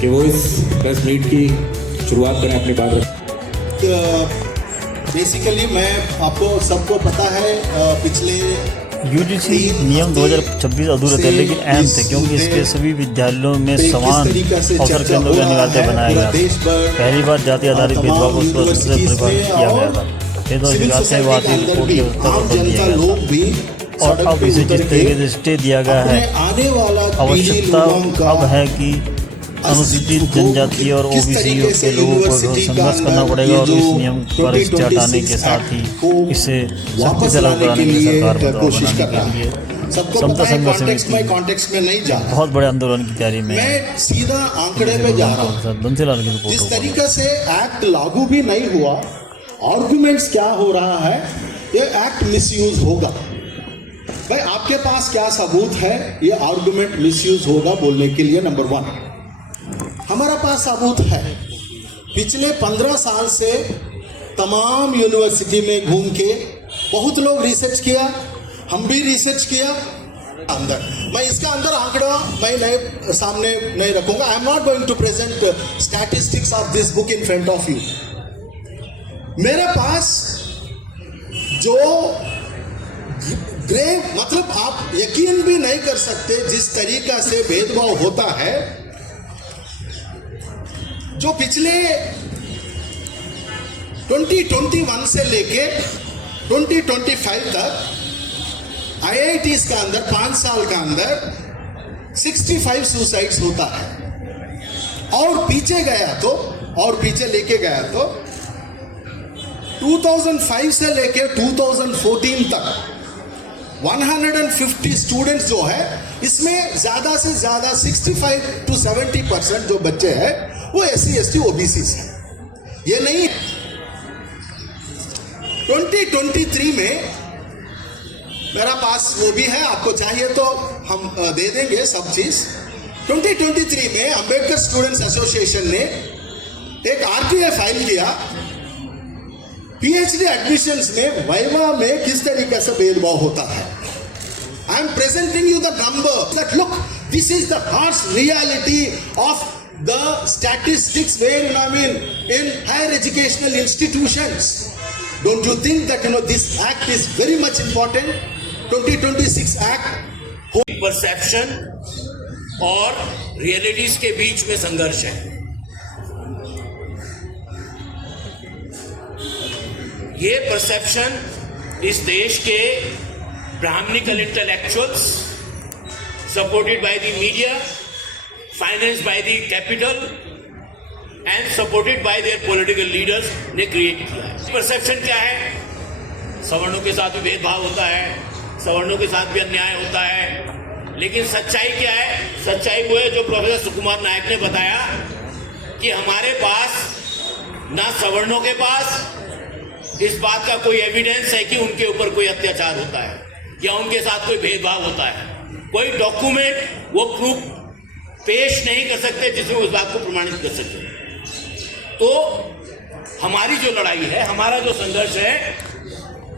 कि वो इस प्रेस मीट की शुरुआत करें, अपनी बात रखें। बेसिकली मैं आपको सबको पता है पिछले यूजीसी नियम 2026 अधूरे थे लेकिन अहम थे क्योंकि इसके सभी विद्यालयों में समान अवसर केंद्रों का अनिवार्य बनाया गया था। पहली बार जाति आधारित भेदभाव को स्पष्ट किया गया था। रिपोर्ट के उत्तर पर बंद किया गया था और अब इसे जिस तरीके से स्टे दिया गया है, आवश्यकता अब है कि अनुसूचित जनजाति और ओबीसी के लोगों को संघर्ष करना पड़ेगा और इस नियम पर इसे हटाने के साथ ही इसे सख्ती से लागू कराने के लिए सरकार कोशिश कर रहा है। समता संघर्ष कॉन्टेक्स्ट में नहीं जा बहुत बड़े आंदोलन की तैयारी में मैं सीधा आंकड़े पे जा रहा हूँ। जिस तरीके से एक्ट लागू भी नहीं हुआ, आर्गुमेंट्स क्या हो रहा है, ये एक्ट मिसयूज होगा। भाई आपके पास क्या सबूत है ये आर्गुमेंट मिसयूज होगा बोलने के लिए? नंबर 1 हमारा पास सबूत है। पिछले 15 साल से तमाम यूनिवर्सिटी में घूम के बहुत लोग रिसर्च किया, हम भी रिसर्च किया। अंदर मैं इसका अंदर आंकड़ा मैं नहीं सामने नहीं रखूंगा। I am not going to present statistics of this book in front of you. मेरे पास जो ग्रेव मतलब आप यकीन भी नहीं कर सकते जिस तरीका से भेदभाव होता है, जो पिछले 2021 से लेके 2025 तक आईआईटीज का अंदर 5 साल का अंदर 65 सुसाइड्स होता है। और पीछे गया तो और पीछे लेके गया तो 2005 से लेके 2014 तक 150 स्टूडेंट्स जो है, इसमें ज्यादा से ज्यादा 65 to 70% जो बच्चे हैं वो SC ST OBC है। ये नहीं 2023 में मेरा पास वो भी है, आपको चाहिए तो हम दे देंगे सब चीज। 2023 में अंबेडकर स्टूडेंट्स एसोसिएशन ने एक RTA फाइल किया PhD एडमिशंस में वाइवा में किस तरीके से भेदभाव होता है। I am presenting you the number that look this is the harsh reality of the statistics where in higher educational institutions. Don't you think that this act is very much important? 2026 act perception और realities के बीच में संघर्ष है। ये perception इस देश के brahminical intellectuals supported by the media, financed by the capital and supported by their political leaders ने क्रिएट किया है। परसेप्शन क्या है? सवर्णों के साथ भी भेदभाव होता है, सवर्णों के साथ भी अन्याय होता है, लेकिन सच्चाई क्या है? सच्चाई वो है जो प्रोफेसर सुकुमार नायक ने बताया कि हमारे पास ना सवर्णों के पास इस बात का कोई एविडेंस है कि उनके ऊपर कोई अत्याचार होता है या उनके साथ कोई भेदभाव होता है। कोई डॉक्यूमेंट वो प्रूफ पेश नहीं कर सकते जिसमें उस बात को प्रमाणित कर सके। तो हमारी जो लड़ाई है, हमारा जो संघर्ष है,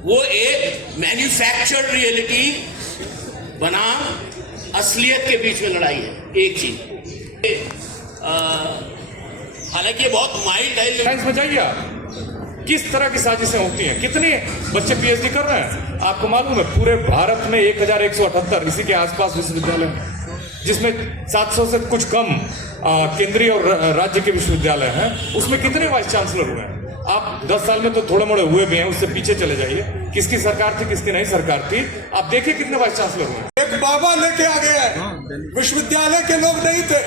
वो एक मैन्युफैक्चर्ड रियलिटी बनाम असलियत के बीच में लड़ाई है। एक चीज हालांकि ये बहुत माइल्ड है। साइंस में जाइए आप, किस तरह की साजिशें होती हैं, कितने बच्चे PhD कर रहे हैं। आपको मालूम है पूरे भारत में 1178 इसी के आसपास विश्वविद्यालय हैं, जिसमें 700 से कुछ कम केंद्रीय और राज्य के विश्वविद्यालय हैं। उसमें कितने वाइस चांसलर हुए हैं? आप 10 साल में तो थोड़े मोड़े हुए भी हैं, उससे पीछे चले जाइए किसकी सरकार थी किसकी नहीं सरकार थी, आप देखिए कितने वाइस चांसलर हुए। एक बाबा लेके आ गया है, विश्वविद्यालय के लोग नहीं थे।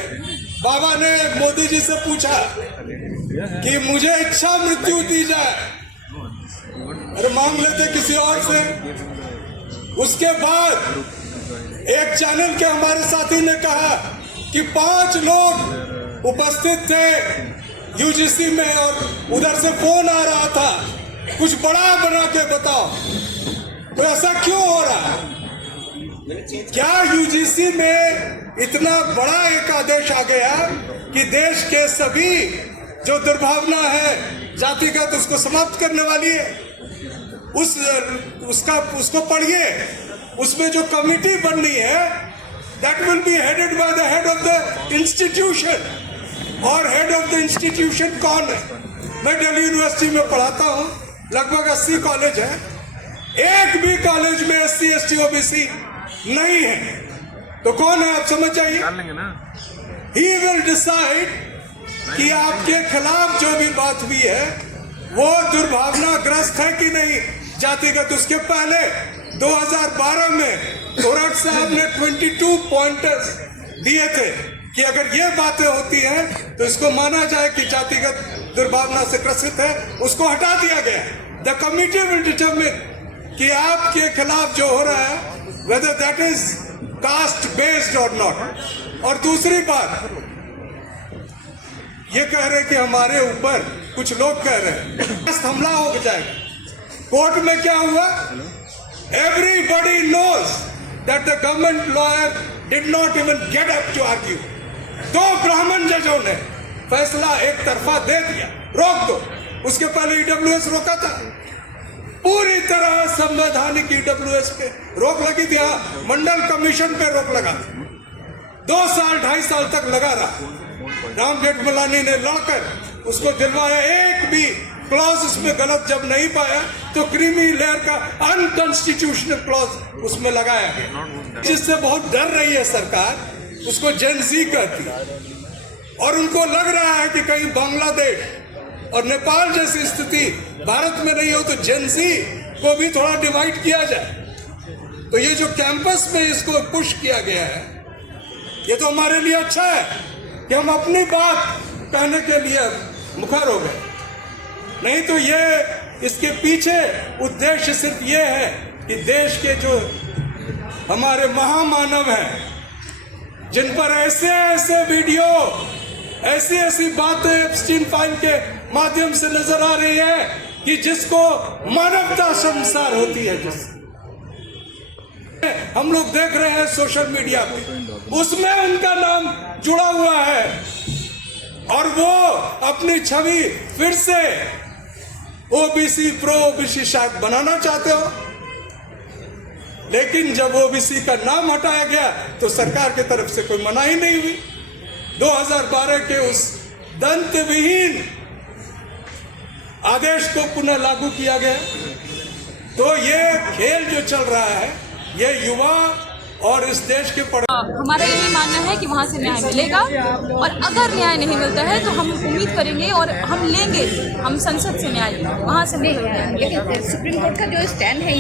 बाबा ने मोदी जी से पूछा कि मुझे इच्छा मृत्यु दी जाए, अरे मांग लेते किसी और से। उसके बाद एक चैनल के हमारे साथी ने कहा कि 5 लोग उपस्थित थे यूजीसी में और उधर से फोन आ रहा था, कुछ बड़ा बना के बताओ। तो ऐसा क्यों हो रहा? क्या यूजीसी में इतना बड़ा एक आदेश आ गया कि देश के सभी जो दुर्भावना है जातिगत उसको समाप्त करने वाली है? उसको पढ़िए, उसमें जो कमिटी बननी है that will be headed by the head of the institution. और हेड ऑफ द इंस्टीट्यूशन कौन है? मैं दिल्ली यूनिवर्सिटी में पढ़ाता हूँ, लगभग 80 कॉलेज है, एक भी कॉलेज में SC ST OBC नहीं है। तो कौन है आप समझ जाइए। ही विल डिसाइड कि आपके खिलाफ जो भी बात हुई है वो दुर्भावनाग्रस्त है कि नहीं जातिगत। उसके पहले 2012 में तोरक साहब ने 22 पॉइंटर्स दिए थे कि अगर ये बातें होती हैं तो इसको माना जाए कि जातिगत दुर्भावना से ग्रसित है, उसको हटा दिया गया। द कमिटी विल डिटरमिन कि आपके खिलाफ जो हो रहा है whether that is caste based और नॉट। और दूसरी बात, ये कह रहे कि हमारे ऊपर कुछ लोग कह रहे हैं हमला हो जाएगा। कोर्ट में क्या हुआ? Everybody knows that the government lawyer did not even get up to argue. 2 ब्राह्मण जजों ने फैसला एक तरफा दे दिया, रोक दो। उसके पहले EWS रोका था, पूरी तरह संवैधानिक EWS पे रोक लगी थी। मंडल कमीशन पे रोक लगा, 2 साल 2.5 साल तक लगा रहा। राम जेठमलानी ने लड़कर उसको दिलवाया, एक भी क्लॉज उसमें गलत जब नहीं पाया तो क्रीमी लेयर का अनकॉन्स्टिट्यूशनल क्लॉज उसमें लगाया गया। जिससे बहुत डर रही है सरकार, उसको जेन ज़ी कहती है। और उनको लग रहा है कि कहीं बांग्लादेश और नेपाल जैसी स्थिति भारत में नहीं हो तो जेन ज़ी को भी थोड़ा डिवाइड किया जाए। तो ये जो कैंपस में इसको पुश किया गया है, ये तो हमारे लिए अच्छा है कि हम अपनी बात कहने के लिए मुखर हो गए। नहीं तो ये इसके पीछे उद्देश्य सिर्फ ये है कि देश के जो हमारे महामानव हैं, जिन पर ऐसे ऐसे वीडियो, ऐसी ऐसी बातें एप्स्टीन फाइल के माध्यम से नजर आ रही है कि जिसको मानवता शर्मसार होती है, जिस हम लोग देख रहे हैं सोशल मीडिया पे, उसमें उनका नाम जुड़ा हुआ है और वो अपनी छवि फिर से OBC प्रो OBC शायद बनाना चाहते हो। लेकिन जब OBC का नाम हटाया गया तो सरकार की तरफ से कोई मनाही नहीं हुई। 2012 के उस दंत विहीन आदेश को पुनः लागू किया गया। तो ये खेल जो चल रहा है, ये युवा और इस देश के हमारा यही मानना है कि वहाँ से न्याय मिलेगा, और अगर न्याय नहीं मिलता है तो हम उम्मीद करेंगे और हम लेंगे, हम संसद से न्याय वहाँ से नहीं मिलता है। लेकिन सुप्रीम कोर्ट का जो स्टैंड है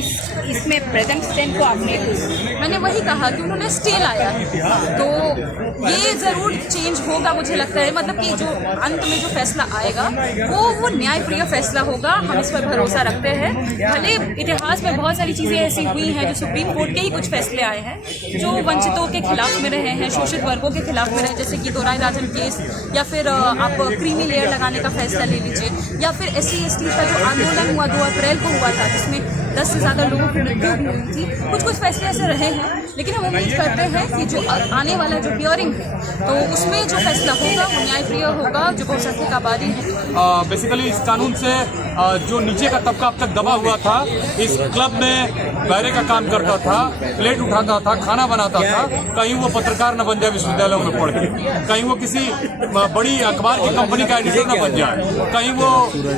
इसमें प्रेजेंट स्टैंड को आपने, मैंने वही कहा कि उन्होंने स्टे लाया है, तो ये ज़रूर चेंज होगा मुझे लगता है। मतलब कि जो अंत में जो फैसला आएगा वो न्यायप्रिय फैसला होगा, हम इस पर भरोसा रखते हैं। भले इतिहास में बहुत सारी चीज़ें ऐसी हुई हैं जो सुप्रीम कोर्ट के ही कुछ फैसले आए हैं जो वंचितों के खिलाफ में रहे हैं, शोषित वर्गों के खिलाफ में रहे, जैसे कि दोराई राजन केस, या फिर आप क्रीमी लेयर लगाने का फैसला ले लीजिए, या फिर SC ST का जो आंदोलन हुआ 2 अप्रैल को हुआ था जिसमें 10 से ज़्यादा लोगों की मृत्यु भी हुई थी। कुछ फैसले ऐसे रहे हैं, लेकिन हम उम्मीद करते हैं कि जो आने वाला जो हियरिंग है तो उसमें जो फैसला होगा वो न्यायप्रिय होगा, जो बहुसंख्यक आबादी है। बेसिकली इस कानून से जो नीचे का तबका अब तक दबा हुआ था, इस क्लब में बैरे का काम करता था, प्लेट उठाता था, खाना बनाता था, कहीं वो पत्रकार न बन जाए विश्वविद्यालयों में पढ़ के, कहीं वो किसी बड़ी अखबार की कंपनी का एडिटर न बन जाए, कहीं वो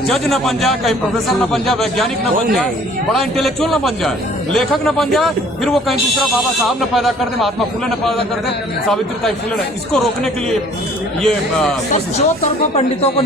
जज न बन जाए, कहीं प्रोफेसर न बन जाए, वैज्ञानिक न बन जाए, बड़ा इंटेलेक्चुअल न बन जाए, लेखक न बन जाए, फिर वो कहीं दूसरा बाबा साहब न पैदा कर दे, महात्मा फुले न पैदा कर दे, सावित्रीबाई फुले न। इसको रोकने के लिए ये जो तरफा पंडितों को